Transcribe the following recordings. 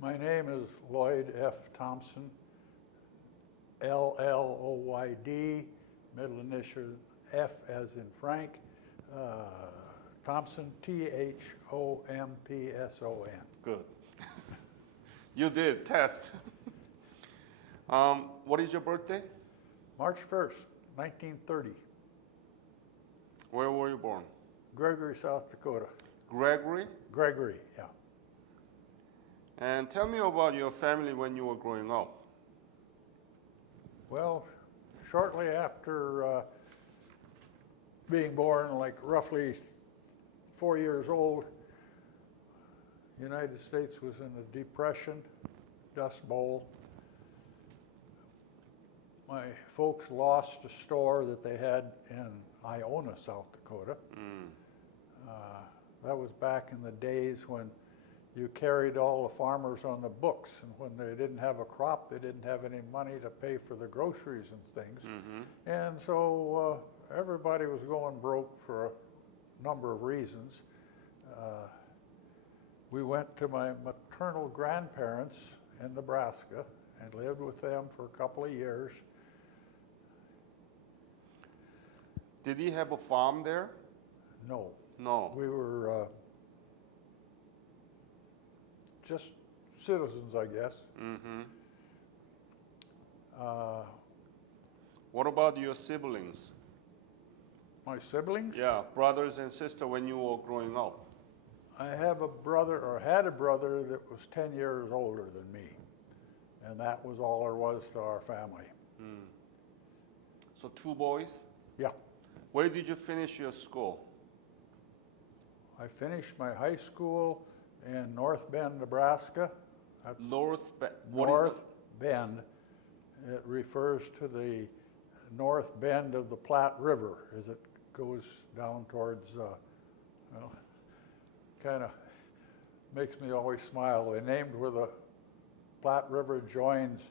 My name is Lloyd F. Thompson, L-L-O-Y-D, middle initial F as in Frank, Thompson, T-H-O-M-P-S-O-N. Good. You did, test. What is your birthday? March 1st, 1930, Where were you born? Gregory, South Dakota. Gregory? Gregory, yeah. And tell me about your family when you were growing up. Well, shortly after being born, like roughly 4 years old, the United States was in a depression, dust bowl. My folks lost a store that they had in Iona, South Dakota. That was back in the days when you carried all the farmers on the books, and when they didn't have a crop, they didn't have any money to pay for the groceries and things. And so everybody was going broke for a number of reasons. We went to my maternal grandparents in Nebraska and lived with them for a couple of years. Did he have a farm there? No. No. We were just citizens, I guess. What about your siblings? My siblings? Yeah, brothers and sisters when you were growing up. I have a brother, or had a brother, that was 10 years older than me. And that was all there was to our family. So 2 boys? Yeah. Where did you finish your school? I finished my high school in North Bend, Nebraska. That's North Bend. It refers to the north bend of the Platte River as it goes down towards, well, kind of makes me always smile. They named where the Platte River joins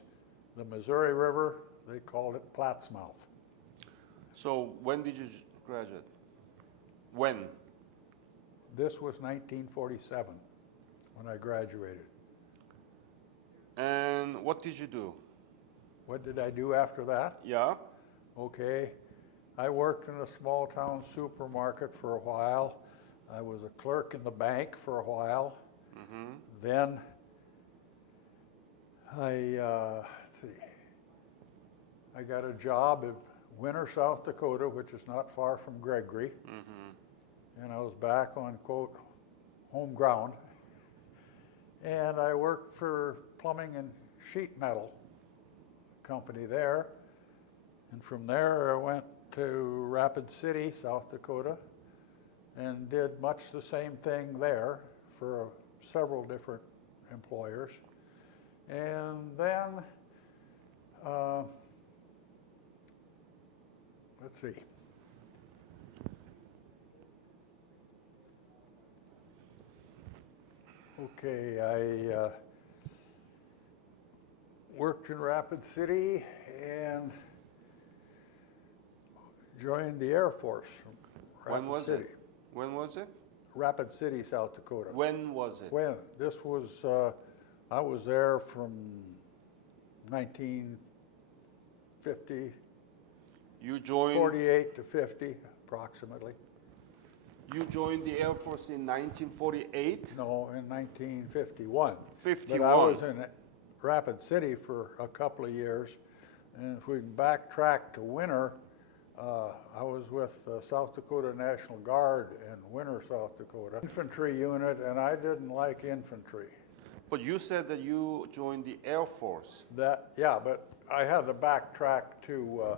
the Missouri River, they called it Plattsmouth. So when did you graduate? When? This was 1947 when I graduated. And what did you do? What did I do after that? Yeah. Okay, I worked in a small town supermarket for a while. I was a clerk in the bank for a while. Then I got a job in Winter, South Dakota, which is not far from Gregory. And I was back on, quote, home ground. And I worked for plumbing and sheet metal company there. And from there, I went to Rapid City, South Dakota, and did much the same thing there for several different employers. And then, let's see. Okay, I worked in Rapid City and joined the Air Force from Rapid City. When was it? Rapid City, South Dakota. When was it? When? This was, I was there from 1950. You joined? 48 to 50, approximately. You joined the Air Force in 1948? No, in 1951. 51. But I was in Rapid City for a couple of years. And if we can backtrack to Winter, I was with the South Dakota National Guard in Winter, South Dakota. Infantry unit, and I didn't like infantry. But you said that you joined the Air Force. Yeah, but I had to backtrack to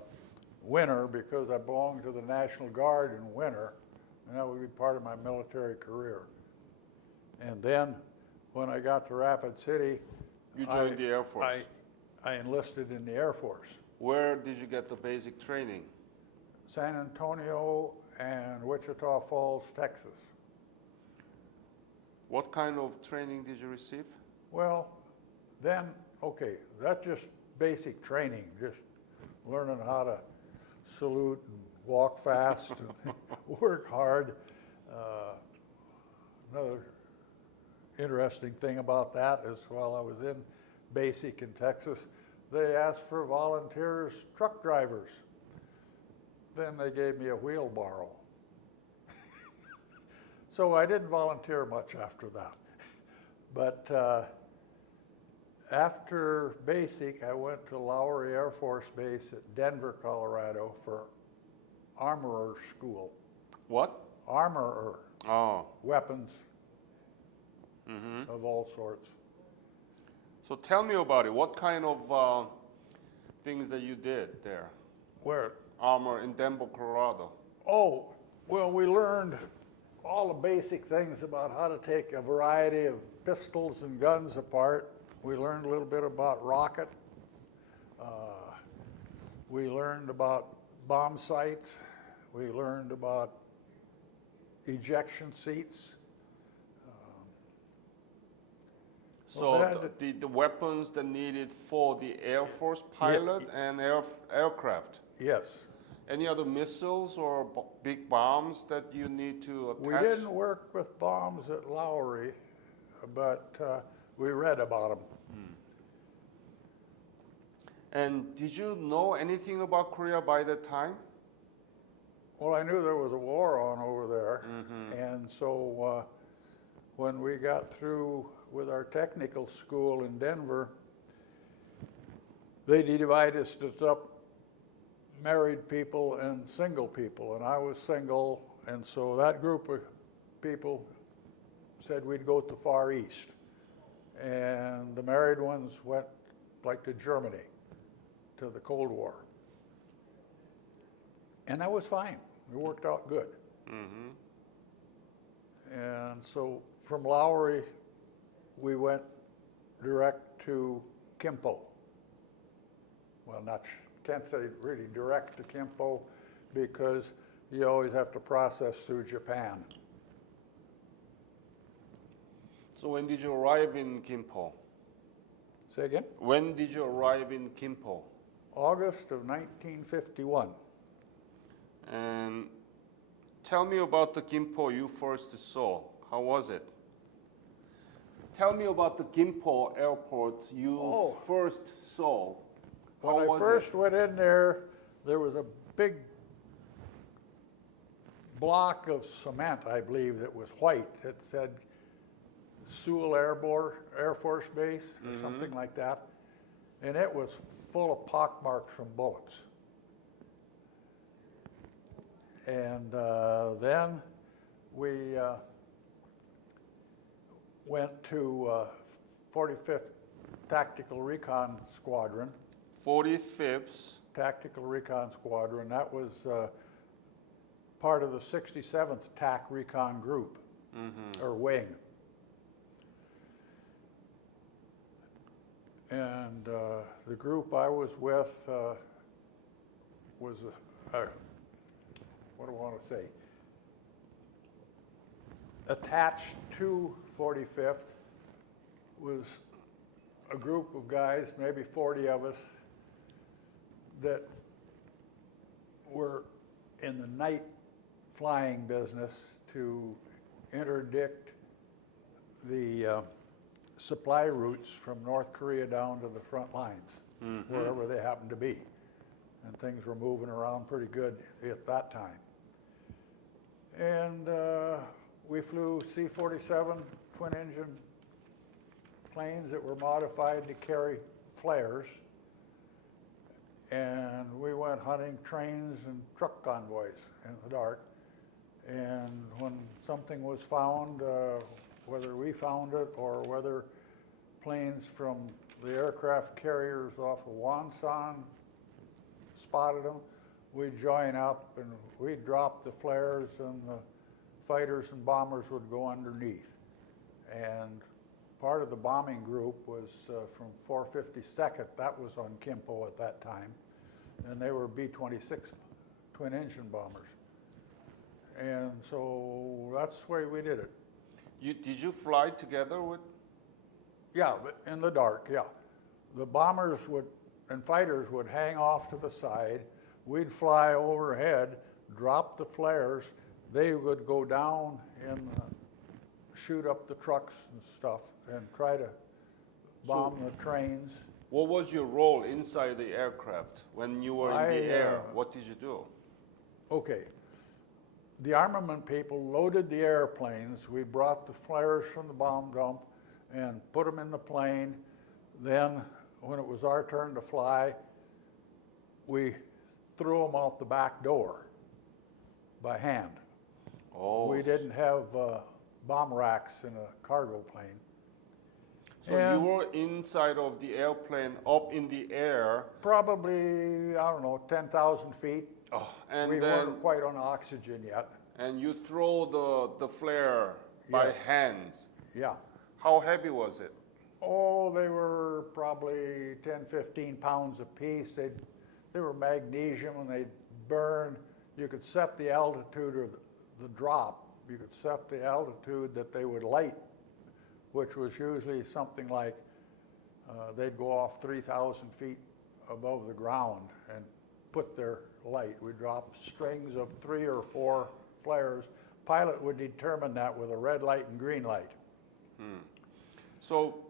Winter because I belonged to the National Guard in Winter, and that would be part of my military career. And then when I got to Rapid City, you joined the Air Force. I enlisted in the Air Force. Where did you get the basic training? San Antonio and Wichita Falls, Texas. What kind of training did you receive? Well, then, okay, that's just basic training, just learning how to salute and walk fast and work hard. Another interesting thing about that is while I was in basic in Texas, they asked for volunteers, truck drivers. Then they gave me a wheelbarrow. So I didn't volunteer much after that. But after basic, I went to Lowry Air Force Base at Denver, Colorado for armorer school. What? Armorer. Oh. Weapons of all sorts. So tell me about it. What kind of things that you did there? Where? Armor in Denver, Colorado. Oh, well, we learned all the basic things about how to take a variety of pistols and guns apart. We learned a little bit about rocket. We learned about bomb sights. We learned about ejection seats. So the weapons that needed for the Air Force pilot and aircraft. Yes. Any other missiles or big bombs that you need to attach? We didn't work with bombs at Lowry, but we read about them. And did you know anything about Korea by that time? Well, I knew there was a war on over there, and so when we got through with our technical school in Denver, they divided us up married people and single people, and I was single, and so that group of people said we'd go to Far East, and the married ones went like to Germany, to the Cold War. And that was fine. It worked out good. And so from Lowry, we went direct to Kimpo. Well, can't say really direct to Kimpo because you always have to process through Japan. So when did you arrive in Kimpo? Say again? When did you arrive in Kimpo? August of 1951. And tell me about the Kimpo you first saw. How was it? Tell me about the Kimpo airport you first saw. When I first went in there was a big block of cement, I believe, that was white. It said Sewell Air Force Base or something like that. And it was full of pockmarks from bullets. And then we went to 45th Tactical Recon Squadron. 45th Tactical Recon Squadron. That was part of the 67th TAC Recon Group, or wing. And the group I was with was, what do I want to say? Attached to 45th was a group of guys, maybe 40 of us, that were in the night flying business to interdict the supply routes from North Korea down to the front lines, wherever they happened to be. And things were moving around pretty good at that time. And we flew C-47 twin-engine planes that were modified to carry flares. And we went hunting trains and truck convoys in the dark. And when something was found, whether we found it or whether planes from the aircraft carriers off of Wonsan spotted them, we'd join up and we'd drop the flares and the fighters and bombers would go underneath. And part of the bombing group was from 452nd, that was on Kimpo at that time, and they were B-26 twin-engine bombers. And so that's the way we did it. Did you fly together with? Yeah, but in the dark, yeah. The bombers and fighters would hang off to the side. We'd fly overhead, drop the flares. They would go down in the shoot up the trucks and stuff and try to bomb the trains. What was your role inside the aircraft when you were in the air? What did you do? Okay. The armament people loaded the airplanes. We brought the flares from the bomb dump and put them in the plane. Then, when it was our turn to fly, we threw them out the back door by hand. Oh. We didn't have bomb racks in a cargo plane. So you were inside of the airplane, up in the air. Probably, I don't know, 10,000 feet. Oh, and we then, weren't quite on oxygen yet. And you throw the flare by hand. Yeah. How heavy was it? Oh, they were probably 10, 15 pounds a piece. They were magnesium and they'd burn. You could set the altitude of the drop. You could set the altitude that they would light, which was usually something like they'd go off 3,000 feet above the ground and put their light. We'd drop strings of 3 or 4 flares. Pilot would determine that with a red light and green light. So,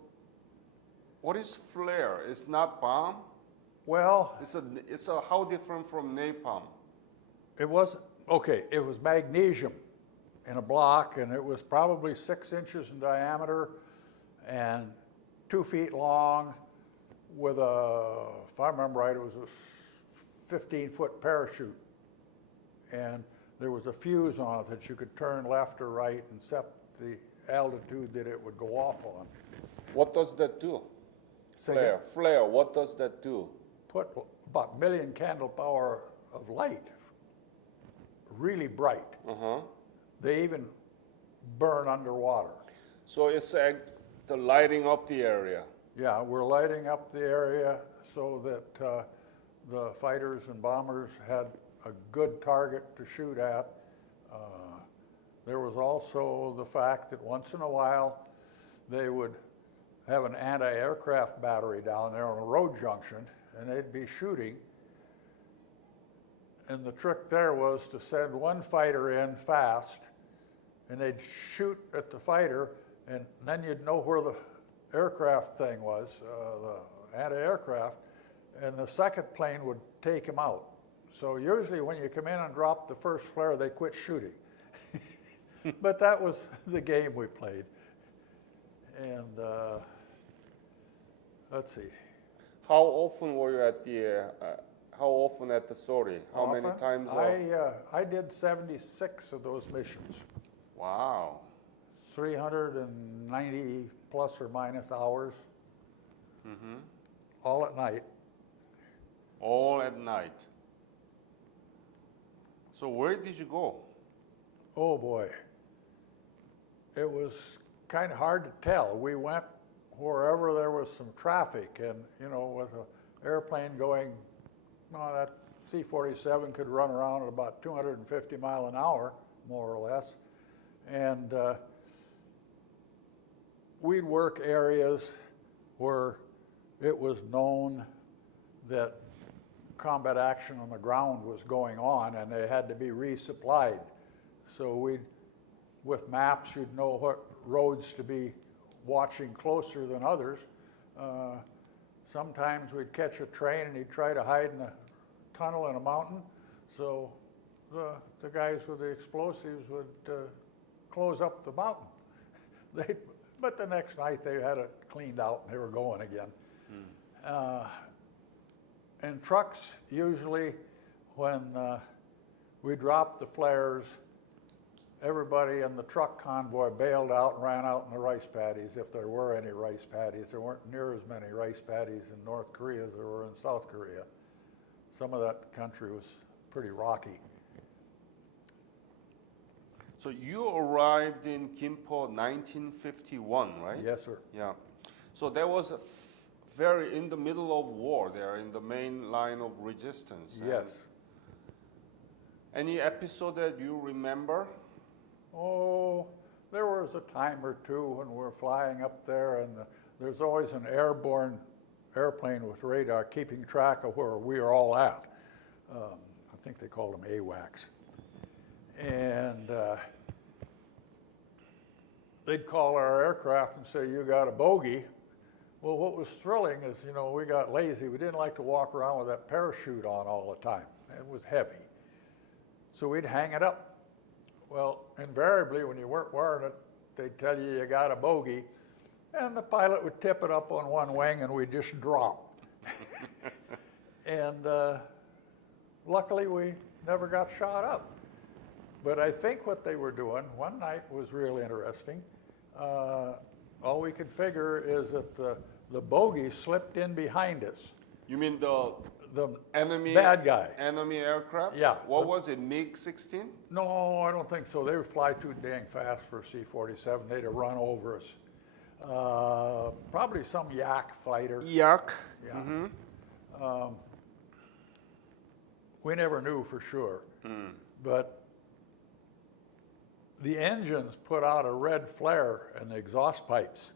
what is flare? It's not bomb? Well, It's a how different from napalm? it wasn't, okay, it was magnesium in a block, and it was probably 6 inches in diameter and 2 feet long with if I remember right, it was a 15-foot parachute. And there was a fuse on it that you could turn left or right and set the altitude that it would go off on. What does that do? Say again? Flare, what does that do? Put about 1 million candle power of light, really bright. They even burn underwater. So it's the lighting up the area. Yeah, we're lighting up the area so that the fighters and bombers had a good target to shoot at. There was also the fact that once in a while they would have an anti-aircraft battery down there on a road junction, and they'd be shooting. And the trick there was to send one fighter in fast, and they'd shoot at the fighter, and then you'd know where the aircraft thing was, the anti-aircraft, and the second plane would take him out. So usually when you come in and drop the first flare, they quit shooting. But that was the game we played. And let's see. How often were you at the? How often at the sortie? How many times? I did 76 of those missions. Wow. 390 plus or minus hours. All at night. All at night. So where did you go? Oh boy. It was kind of hard to tell. We went wherever there was some traffic, and with an airplane going, that C-47 could run around at about 250 mile an hour, more or less. And we'd work areas where it was known that combat action on the ground was going on, and they had to be resupplied. So with maps, you'd know what roads to be watching closer than others. Sometimes we'd catch a train and he'd try to hide in a tunnel in a mountain. So the guys with the explosives would close up the mountain. But the next night they had it cleaned out and they were going again. And trucks, usually when we dropped the flares, everybody in the truck convoy bailed out and ran out in the rice paddies, if there were any rice paddies. There weren't near as many rice paddies in North Korea as there were in South Korea. Some of that country was pretty rocky. So you arrived in Gimpo 1951, right? Yes, sir. Yeah. So there was very in the middle of war there, in the main line of resistance. Yes. Any episode that you remember? Oh, there was a time or two when we're flying up there, and there's always an airborne airplane with radar keeping track of where we are all at. I think they called them AWACS. And they'd call our aircraft and say, you got a bogey. Well, what was thrilling is, we got lazy. We didn't like to walk around with that parachute on all the time. It was heavy. So we'd hang it up. Well, invariably, when you weren't wearing it, they'd tell you you got a bogey, and the pilot would tip it up on one wing, and we'd just drop. And luckily, we never got shot up. But I think what they were doing one night was real interesting. All we could figure is that the bogey slipped in behind us. You mean the enemy bad guy? Enemy aircraft? Yeah. What was it? MiG-16? No, I don't think so. They would fly too dang fast for a C-47. They'd have run over us. Probably some Yak fighter. Yak. Yeah. Mm-hmm. We never knew for sure, but the engines put out a red flare in the exhaust pipes,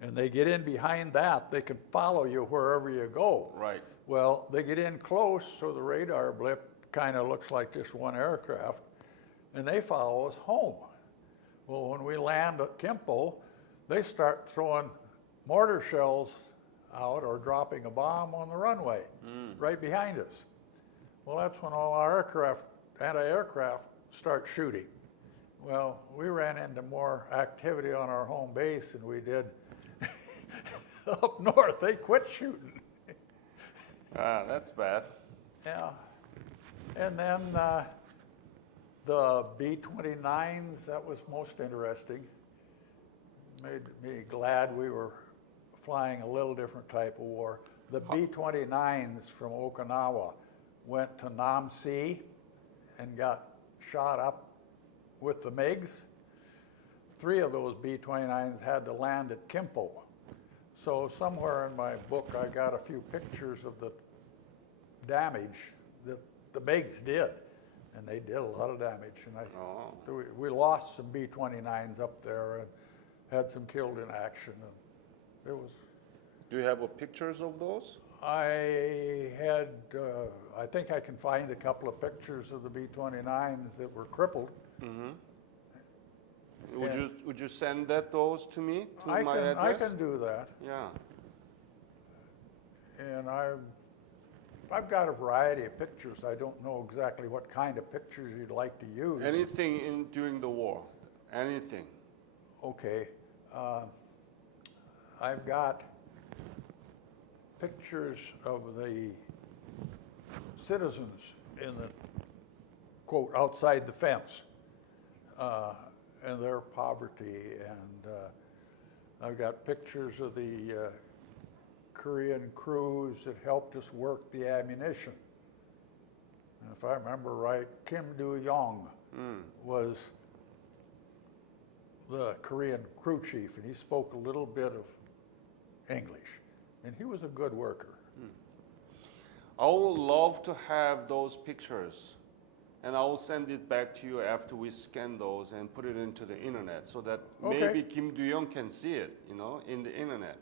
and they get in behind that. They can follow you wherever you go. Right. Well, they get in close, so the radar blip kind of looks like just one aircraft, and they follow us home. Well, when we land at Kimpo, they start throwing mortar shells out or dropping a bomb on the runway right behind us. Well, that's when all our anti-aircraft start shooting. Well, we ran into more activity on our home base than we did up north. They quit shooting. That's bad. Yeah. And then the B-29s, that was most interesting. Made me glad we were flying a little different type of war. The B-29s from Okinawa went to Nam Si and got shot up with the MiGs. 3 of those B-29s had to land at Kimpo. So somewhere in my book, I got a few pictures of the damage that the MiGs did, and they did a lot of damage. And we lost some B-29s up there and had some killed in action. And it was. Do you have pictures of those? I had, I think I can find a couple of pictures of the B-29s that were crippled. Mm-hmm. Would you send those to me, to my address? I can do that. Yeah. And I've got a variety of pictures. I don't know exactly what kind of pictures you'd like to use. Anything during the war, anything. Okay. I've got pictures of the citizens in the, quote, outside the fence, and their poverty. And I've got pictures of the Korean crews that helped us work the ammunition. And if I remember right, Kim Do-young was the Korean crew chief, and he spoke a little bit of English. And he was a good worker. I would love to have those pictures, and I will send it back to you after we scan those and put it into the internet, so that maybe Kim Do-young can see it, in the internet.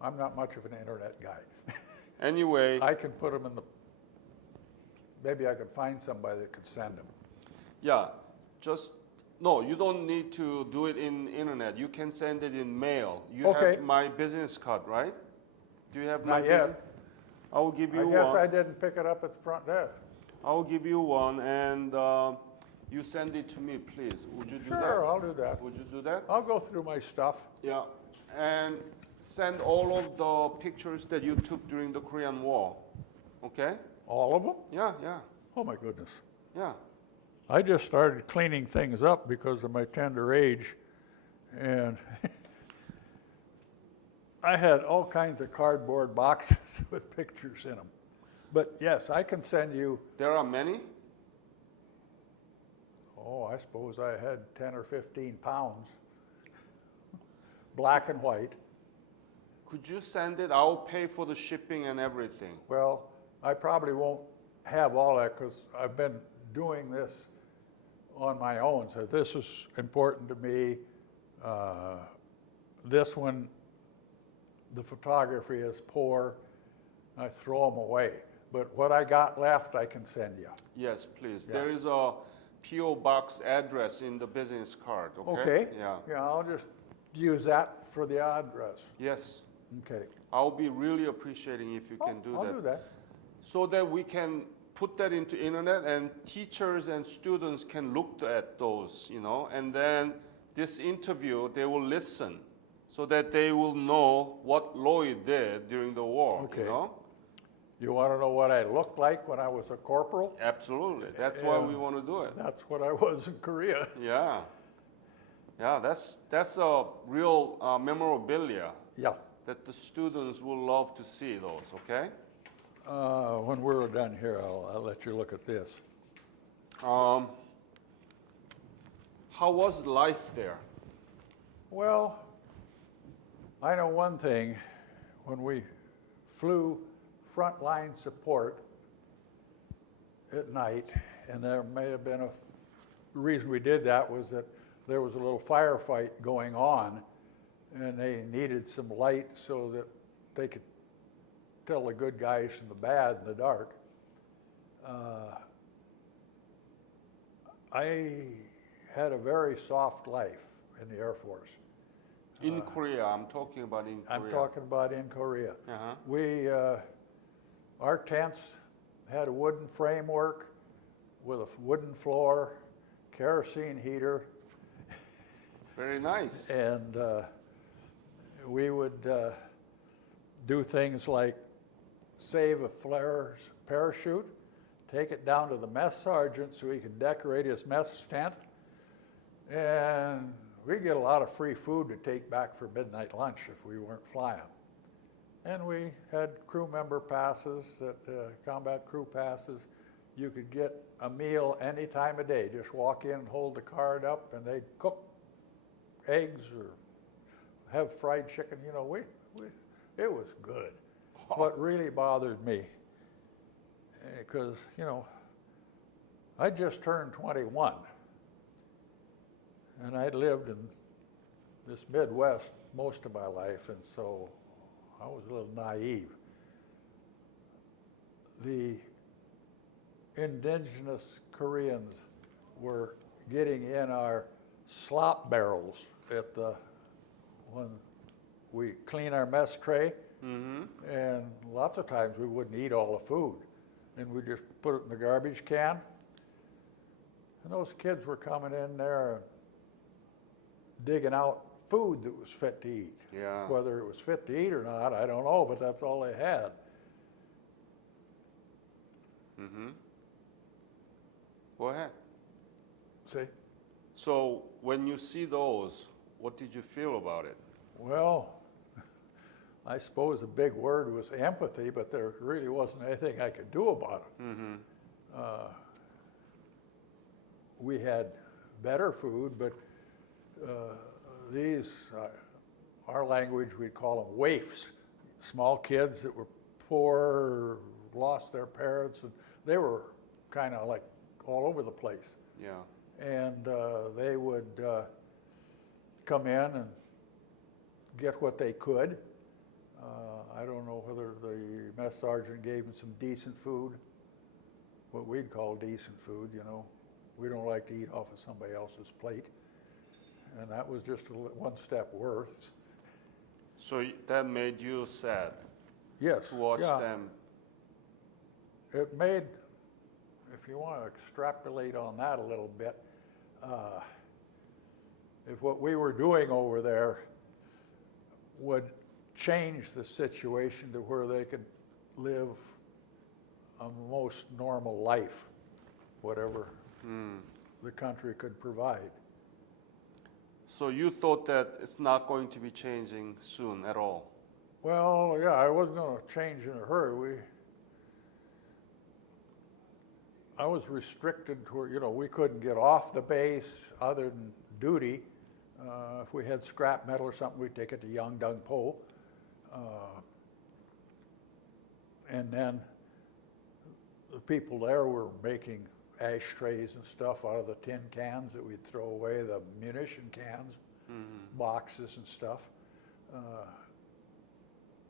I'm not much of an internet guy. Anyway. I can put them in the, maybe I could find somebody that could send them. Yeah, no, you don't need to do it in internet. You can send it in mail. You have my business card, right? Do you have my business? Not yet. I will give you one. I guess I didn't pick it up at the front desk. I will give you one, and you send it to me, please. Would you do that? Sure, I'll do that. Would you do that? I'll go through my stuff. Yeah, and send all of the pictures that you took during the Korean War, okay? All of them? Yeah, yeah. Oh my goodness. Yeah. I just started cleaning things up because of my tender age, and I had all kinds of cardboard boxes with pictures in them. But yes, I can send you. There are many? Oh, I suppose I had 10 or 15 pounds, black and white. Could you send it? I'll pay for the shipping and everything. Well, I probably won't have all that because I've been doing this on my own. So this is important to me. This one, the photography is poor. I throw them away. But what I got left, I can send you. Yes, please. Yeah. P.O. box address in the business card, okay? Okay. Yeah. Yeah, I'll just use that for the address. Yes. Okay. I'll be really appreciating if you can do I'll that. do that. So that we can put that into internet and teachers and students can look at those, you know, and then this interview, they will listen so that they will know what Lloyd did during the war, Okay. you know? You want to know what I looked like when I was a corporal? Absolutely. That's why we want to do it. That's what I was in Korea. Yeah. Yeah, that's a real memorabilia Yeah. that the students will love to see those, okay? When we're done here, I'll let you look at this. How was life there? Well, I know one thing. When we flew frontline support at night, and there may have been the reason we did that was that there was a little firefight going on, and they needed some light so that they could tell the good guys from the bad in the dark. I had a very soft life in the Air Force. In Korea, I'm talking about in Korea. I'm talking about in Korea. Uh-huh. Our tents had a wooden framework with a wooden floor, kerosene heater, Very nice. and we would do things like save a flare's parachute, take it down to the mess sergeant so he could decorate his mess tent, and we get a lot of free food to take back for midnight lunch if we weren't flying. And we had crew member passes, combat crew passes. You could get a meal any time of day. Just walk in and hold the card up, and they'd cook eggs or have fried chicken. You know, it was good. What really bothered me, because, you know, I just turned 21, and I'd lived in this Midwest most of my life, and so I was a little naive. The indigenous Koreans were getting in our slop barrels when we clean our mess tray. Mm-hmm. And lots of times we wouldn't eat all the food, and we just put it in the garbage can. And those kids were coming in there and digging out food that was fit to eat. Yeah. Whether it was fit to eat or not, I don't know, but that's all they had. Mm-hmm. Go ahead. See? So when you see those, what did you feel about it? Well, I suppose a big word was empathy, but there really wasn't anything I could do about it. Mm-hmm. We had better food, but our language, we'd call them waifs, small kids that were poor, lost their parents, and they were kind of like all over the place. Yeah. And they would come in and get what they could. I don't know whether the mess sergeant gave them some decent food, what we'd call decent food, you know. We don't like to eat off of somebody else's plate. And that was just one step worse. So that made you sad Yes. to watch yeah. them. It made, if you want to extrapolate on that a little bit, if what we were doing over there would change the situation to where they could live a most normal life, whatever the country could provide. So you thought that it's not going to be changing soon at all? Well, yeah, I wasn't going to change in a hurry. I was restricted to where, you know, we couldn't get off the base other than duty. If we had scrap metal or something, we'd take it to Yangdung Po. And then the people there were making ashtrays and stuff out of the tin cans that we'd throw away, the munition cans, boxes and stuff.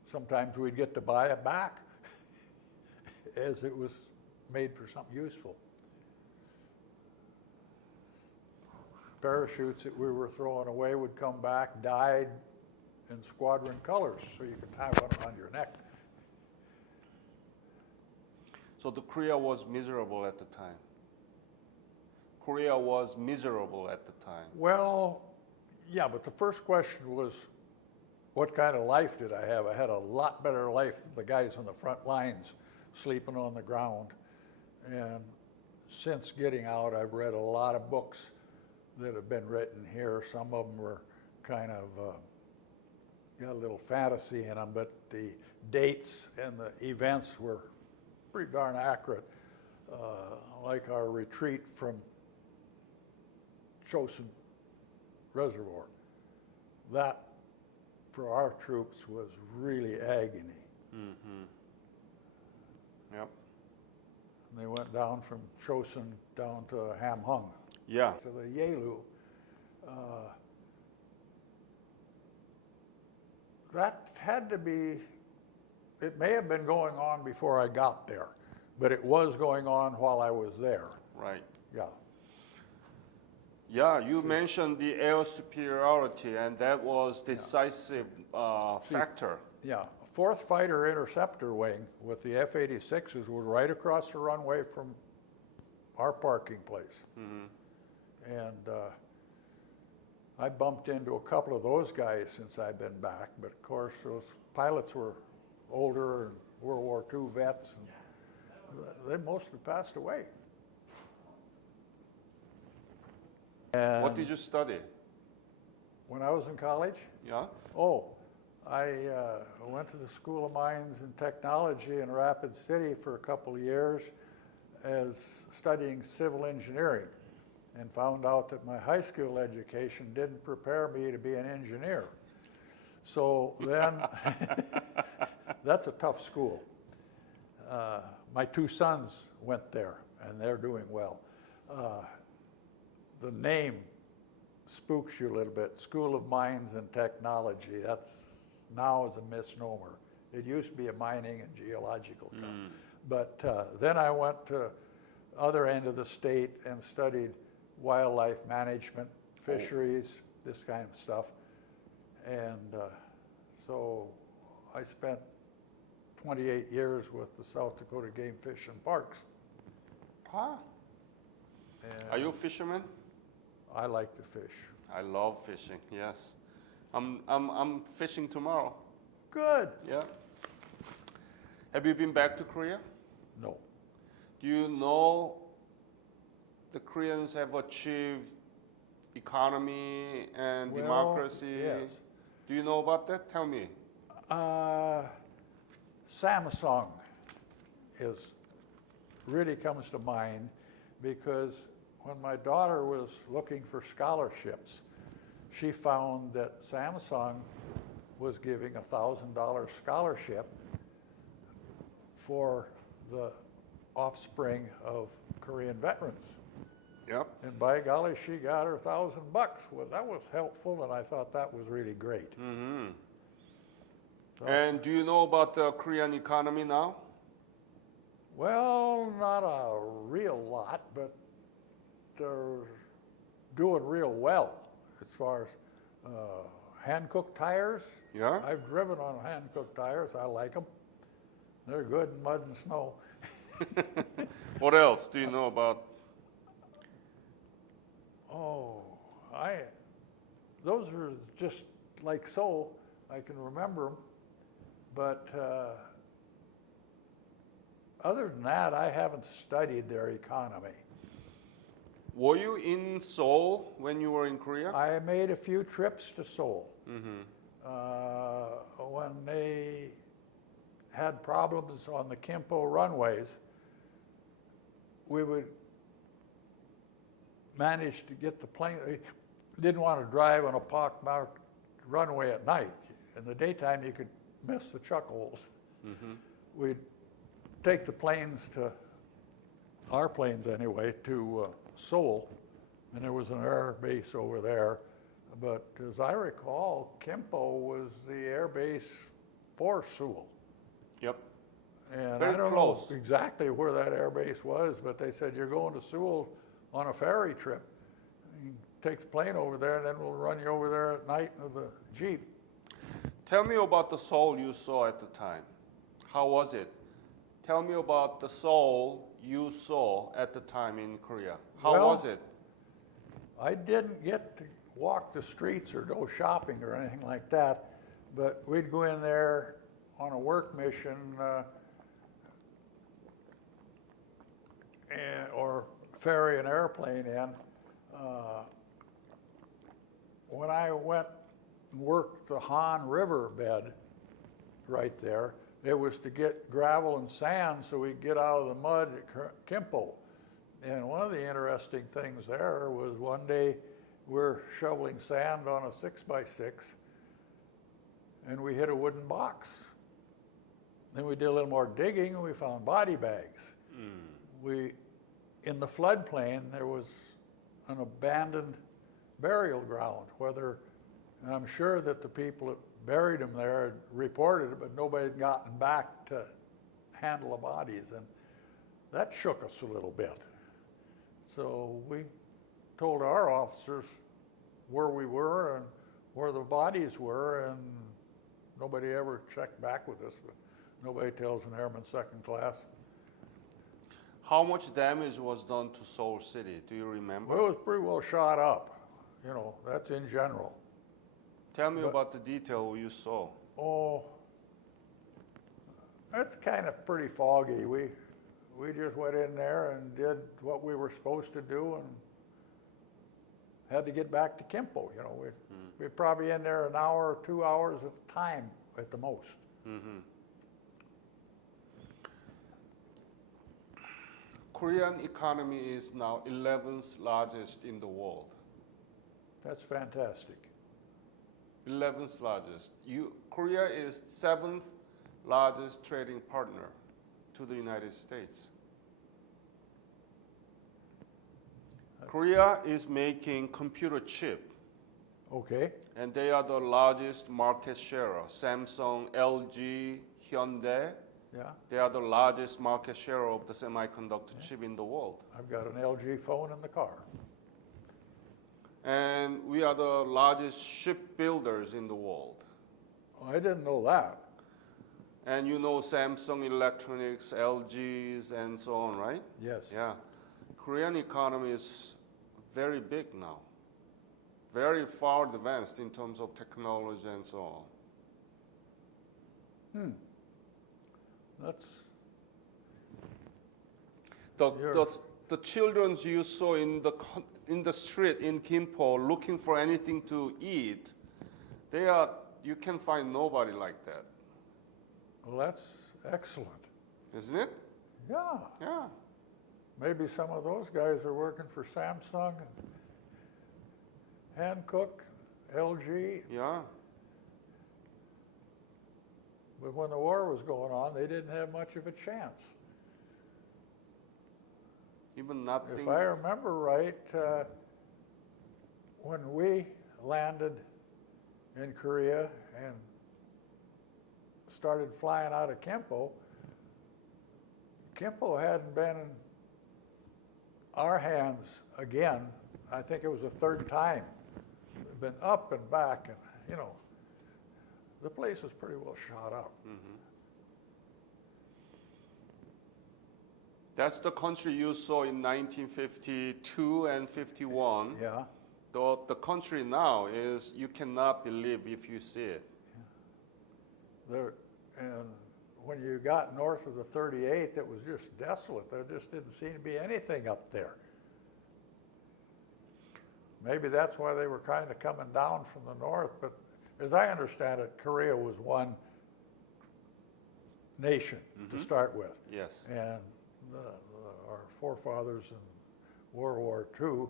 Sometimes we'd get to buy it back as it was made for something useful. parachutes that we were throwing away would come back dyed in squadron colors, so you could tie one around your neck. So the Korea was miserable at the time. Korea was miserable at the time. Well, yeah, but the first question was, what kind of life did I have? I had a lot better life than the guys on the front lines sleeping on the ground. And since getting out, I've read a lot of books that have been written here. Some of them were kind of got a little fantasy in them, but the dates and the events were pretty darn accurate. Like our retreat from Chosin Reservoir. That, for our troops, was really agony. Mm-hmm. Yep. And they went down from Chosin down to Ham Hung, Yeah. to the Yalu. That had to be, it may have been going on before I got there, but it was going on while I was there. Right. Yeah. Yeah, you mentioned the air superiority, and that was decisive factor. Yeah. 4th Fighter Interceptor Wing with the F-86s was right across the runway from our parking place. Mm-hmm. And I bumped into a couple of those guys since I've been back, but of course those pilots were older and World War II vets, and they mostly passed away. And What did you study? when I was in college? Yeah. Oh, I went to the School of Mines and Technology in Rapid City for a couple of years as studying civil engineering, and found out that my high school education didn't prepare me to be an engineer. So then, that's a tough school. My 2 sons went there, and they're doing well. The name spooks you a little bit. School of Mines and Technology, that's now is a misnomer. It used to be a mining and geological college. But then I went to other end of the state and studied wildlife management, fisheries, this kind of stuff. And so I spent 28 years with the South Dakota Game Fish and Parks. Huh? And Are you a fisherman? I like to fish. I love fishing. Yes. I'm fishing tomorrow. Good. Yeah. Have you been back to Korea? No. Do you know the Koreans have achieved economy and Well, democracy? yes. Do you know about that? Tell me. Samsung really comes to mind, because when my daughter was looking for scholarships, she found that Samsung was giving a $1,000 scholarship for the offspring of Korean veterans. Yep. And by golly, she got her $1,000. Well, that was helpful, and I thought that was really great. Mm-hmm. So, And do you know about the Korean economy now? well, not a real lot, but they're doing real well as far as hand-cooked tires. Yeah. I've driven on hand-cooked tires. I like them. They're good in mud and snow. What else do you know about? Oh, those are just like so. I can remember them, but other than that, I haven't studied their economy. Were you in Seoul when you were in Korea? I made a few trips to Seoul. Mm-hmm. When they had problems on the Kimpo runways, we would manage to get the plane. We didn't want to drive on a pockmarked runway at night. In the daytime, you could miss the chuck holes. Mm-hmm. We'd take the planes to, our planes anyway, to Seoul, and there was an air base over there. But as I recall, Kimpo was the air base for Seoul. Yep. And Very I don't close. know exactly where that air base was, but they said, you're going to Seoul on a ferry trip. I mean, take the plane over there, and then we'll run you over there at night with the Jeep. Tell me about the Seoul you saw at the time. How was it? Tell me about the Seoul you saw at the time in Korea. How Well, was it? I didn't get to walk the streets or go shopping or anything like that, but we'd go in there on a work mission or ferry an airplane in. When I went and worked the Han River bed right there, it was to get gravel and sand so we'd get out of the mud at Kimpo. And one of the interesting things there was one day we're shoveling sand on a 6x6 and we hit a wooden box. Then we did a little more digging and we found body bags. In the floodplain, there was an abandoned burial ground, and I'm sure that the people that buried them there had reported it, but nobody had gotten back to handle the bodies, and that shook us a little bit. So we told our officers where we were and where the bodies were, and nobody ever checked back with us, but nobody tells an airman second class. How much damage was done to Seoul City? Do you remember? Well, it was pretty well shot up. You know, that's in general. Tell me about the detail you saw. Oh, that's kind of pretty foggy. We just went in there and did what we were supposed to do and had to get back to Kimpo. You know, we're probably in there an hour or 2 hours at a time at the most. Mm-hmm. Korean economy is now 11th largest in the world. That's fantastic. 11th largest. Korea is 7th largest trading partner to the United States. Korea is making computer chip. Okay. And they are the largest market share. Samsung, LG, Hyundai. Yeah. They are the largest market share of the semiconductor chip in the world. I've got an LG phone in the car. And we are the largest shipbuilders in the world. Oh, I didn't know that. And you know Samsung Electronics, LGs, and so on, right? Yes. Yeah. Korean economy is very big now. Very far advanced in terms of technology and so on. That's the children you saw in the street in Gimpo looking for anything to eat, you can find nobody like that. well, that's excellent. Isn't it? Yeah. Yeah. Maybe some of those guys are working for Samsung, Hankook, LG. Yeah. But when the war was going on, they didn't have much of a chance. Even nothing. If I remember right, when we landed in Korea and started flying out of Kimpo, Kimpo hadn't been in our hands again. I think it was the third time. We've been up and back, and you know, the place was pretty well shot up. Mm-hmm. That's the country you saw in 1952 and 51. Yeah. The country now is, you cannot believe if you see it. And when you got north of the 38th, it was just desolate. There just didn't seem to be anything up there. Maybe that's why they were kind of coming down from the north, but as I understand it, Korea was one nation to start with. Yes. And our forefathers in World War II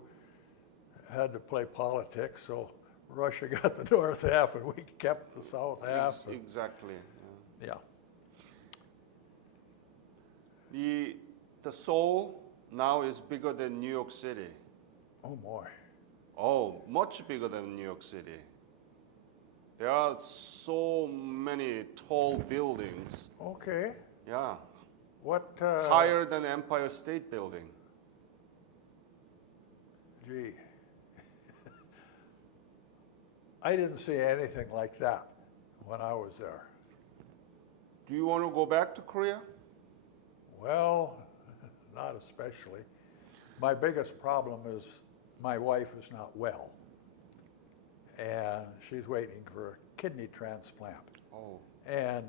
had to play politics, so Russia got the north half and we kept the south half. Exactly. Yeah. The Seoul now is bigger than New York City. Oh boy. Oh, much bigger than New York City. There are so many tall buildings. Okay. Yeah. What? Higher than Empire State Building. Gee. I didn't see anything like that when I was there. Do you want to go back to Korea? Well, not especially. My biggest problem is my wife is not well, and she's waiting for a kidney transplant. Oh. And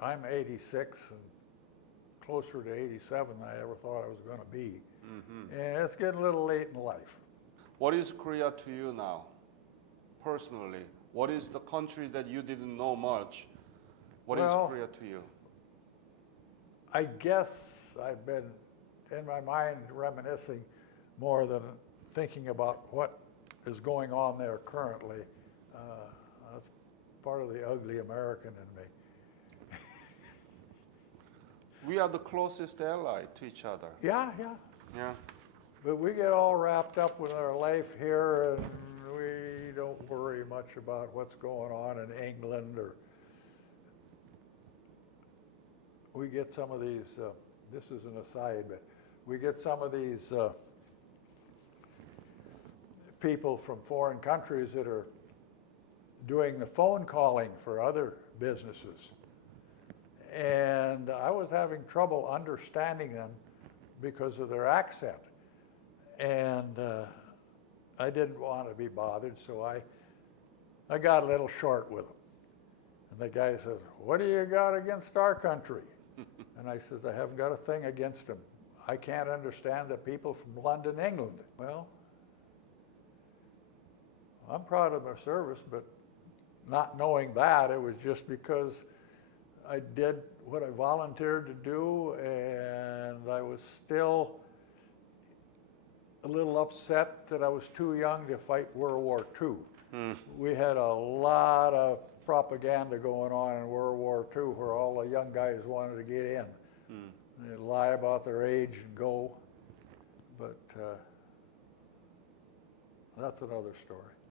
I'm 86 and closer to 87 than I ever thought I was going to be. Mm-hmm. And it's getting a little late in life. What is Korea to you now, personally? What is the country that you didn't know much? What is Korea to you? I guess I've been, in my mind, reminiscing more than thinking about what is going on there currently. That's part of the ugly American in me. We are the closest ally to each other. Yeah. Yeah. But we get all wrapped up with our life here, and we don't worry much about what's going on in England, or we get some of these, this is an aside, but we get some of these people from foreign countries that are doing the phone calling for other businesses. And I was having trouble understanding them because of their accent. And I didn't want to be bothered, so I got a little short with them. And the guy says, "What do you got against our country?" And I says, "I haven't got a thing against them. I can't understand the people from London, England." Well, I'm proud of my service, but not knowing that, it was just because I did what I volunteered to do, and I was still a little upset that I was too young to fight World War II. We had a lot of propaganda going on in World War II where all the young guys wanted to get in. They'd lie about their age and go, but that's another story.